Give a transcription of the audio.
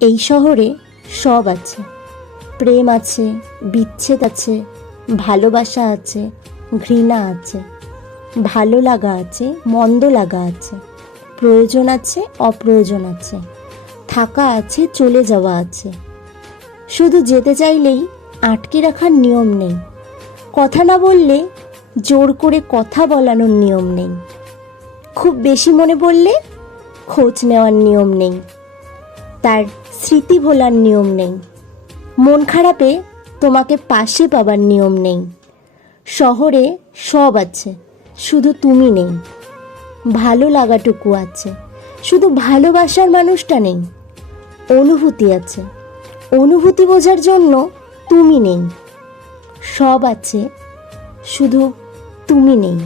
এই শহরে সব আছে। প্রেম আছে, বিচ্ছেদ আছে, ভালোবাসা আছে, ঘৃণা আছে, ভালো লাগা আছে, মন্দ লাগা আছে, প্রয়োজন আছে, অপ্রয়োজন আছে, থাকা আছে, চলে যাওয়া আছে। শুধু যেতে চাইলেই আটকে রাখার নিয়ম নেই, কথা না বললে জোর করে কথা বলানোর নিয়ম নেই, খুব বেশি মনে পড়লে খোঁজ নেওয়ার নিয়ম নেই, তার স্মৃতি ভোলার নিয়ম নেই, মন খারাপে তোমাকে পাশে পাবার নিয়ম নেই। শহরে সব আছে, শুধু তুমি নেই। ভালো লাগাটুকু আছে, শুধু ভালোবাসার মানুষটা নেই। অনুভূতি আছে, অনুভূতি বোঝার জন্য তুমি নেই। সব আছে, শুধু তুমি নেই।